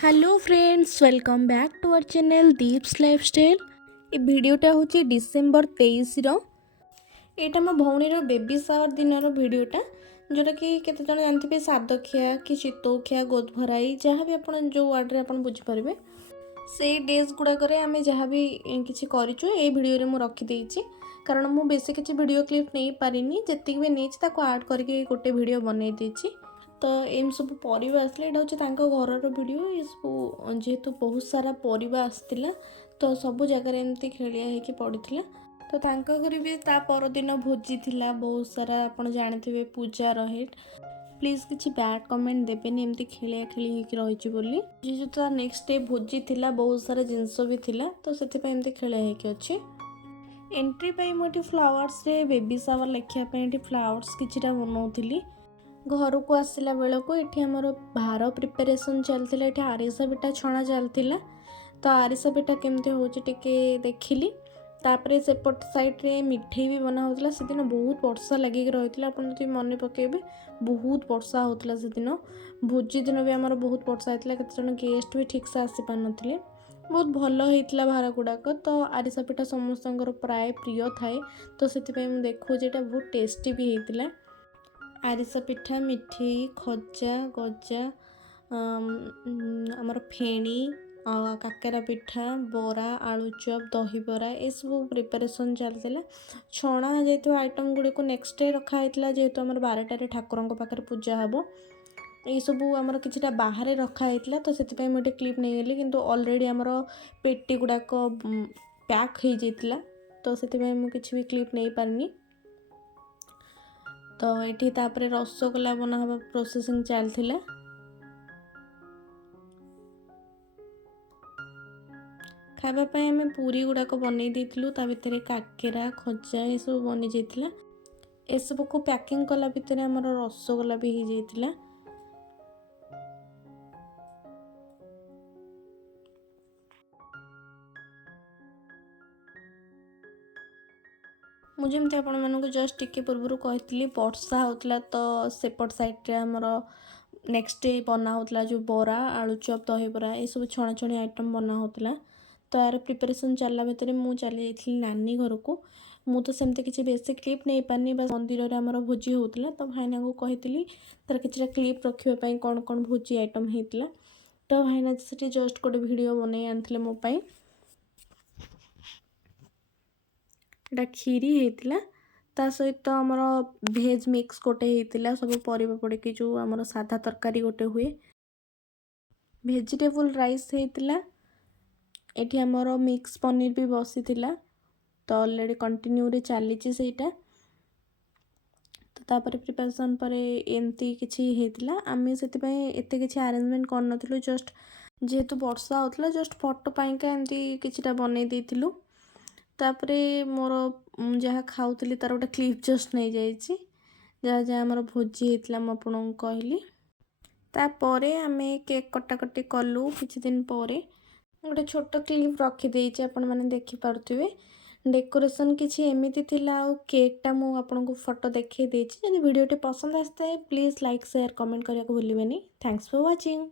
Hello friends, welcome back to our channel Deeps lifestyle. ये वीडियोटा हूँ डिसेम्बर 23 यहाँ मो भौणीर बेबी शावर दिन वीडियोटा जोटा कि केते जण जानते सादखिया कि चितौखिया गोदभराई जहाँ भी आप जो वार्ड में आप बुझीपारे से डेज गुड़ाक आम जहाँ भी किसी करूँ ये वीडियो में रखीदे कारण मुझे बेसी किसी वीडियो क्लिप नहीं पारिनी जी भी नहीं आड करके गोटे वीडियो बनई देछि। तो एम सब परिवा आसले यहाँ हूँ घर वीडियो ये सब जेहेतु बहुत सारा परिवा आसला तो सबू जगार एमती खेलिया होगी पड़ा तो तांका घर भी ता परदिन भोजी थिला बहुत सारा आप जानते पूजा रहे प्लीज किसी बैड कमेंट देवेनि एमती खेलिया खेली रही बोली जेहेतु नेक्स्ट डे भोजी थिला बहुत सारा जिनस भी थिला तो से खेलिया होगी अच्छे एंट्री पाई मुझे फ्लावर्स रे बेबी शावर लिखापी फ्लावर्स किछिटा बनाऊली घर को आसला बेलू ये आमर भार प्रिपेरेसन चलता ये आरिसा पिठा छणा चलता तो आरिसा पिठा केमती हो देखिली तापर सेपट साइड्रे मिठे भी बना होता से दिन बहुत वर्षा लगिक रही है मन पकेबे बहुत वर्षा होता से दिन भोजी दिन भी आमर बहुत वर्षा होता केते जण गेस्ट भी ठीक से आसी पार नथिले बहुत भल होता भार गुड़ाक तो आरिसा पिठा समस्त प्राय प्रिय थाए तो से देखो जेटा बहुत टेस्टी भी होता आरिसा पिठा मिठी खजा गजा आमर फेणी काकेरा पिठा बरा आलुचप दही बरा ये सब प्रिपेरेसन चलता छणा जेहेतु आइटम गुड़ी को नेक्स्ट डे रखाई जेहेतु आम 12टार ठाकुर पाखे पूजा हम यही सब आमर कि बाहर रखाई तो से मुझे क्लिप नहीं गली किंतु ऑलरेडी आमर पेटी गुड़ाक पैक हो जाता तो से मुझे भी क्लिप नहीं पारनी तो ये तापर रसगोला बना हवा प्रोसेसिंग चलता खावाई आम पूरी गुड़ाक बनई देलु भितर काकेरा खजा ये सब बनी जाता ये सब को पैकिंग कला भितर आमर रसगोला भी हो जाता मुझे जमी आपण जस्ट टिके पूर्व कही वर्षा होता तो सेपट साइड्रे आमर नेक्स्ट डे बना होता जो बरा आलुचप दही बरा ये सब छणा छणी आइटम बना होता तो यार प्रिपेरेसन चलला भितर मुझे चली जाइए नानी घर को मु तो सेमती किसी बेसिक क्लिप नहीं पारनी बस मंदिर में आमर भोजी होता तो भाईना को कही तार कि क्लिप रखापी कौन कौन भोजी आइटम होता तो भाईना से जस्ट गोटे वीडियो बनई आनी मोपाई एटा खीरी होता ता सहित आमर भेज मिक्स गोटे होता सब परिबा पड़े जो आमर साधा तरकारी गोटे हुए वेजिटेबल राइस होता ये आमर मिक्स पनीर भी बसी तो ऑलरेडी कंटिन्यू रे चली सेटा तो तापर प्रिपरेशन पर एमती किसी होता आम से एत किसी अरेंजमेंट कर जस्ट जेहेतु वर्षा होता जस्ट फोटो पाइंका एमती किछिटा बनई देइथिलु तापरे मोर जहाँ खाऊली तार गोटे क्लिप जस्ट नहीं जाइए जहाँ जहाँ आमर भोजी होता मुझे कहली तापर आम केक कटाकटी कलु किछि दिन पर गोटे छोट क्लिप रखीदे आपण मैंने देखिपे डेकोरेशन किसी एमती थिला आ केकटा मु आपको फोटो देखी देछि। यदि वीडियोटी पसंद आसता है प्लीज़ लाइक शेयर कमेंट करने को भूलिए। Thanks for watching.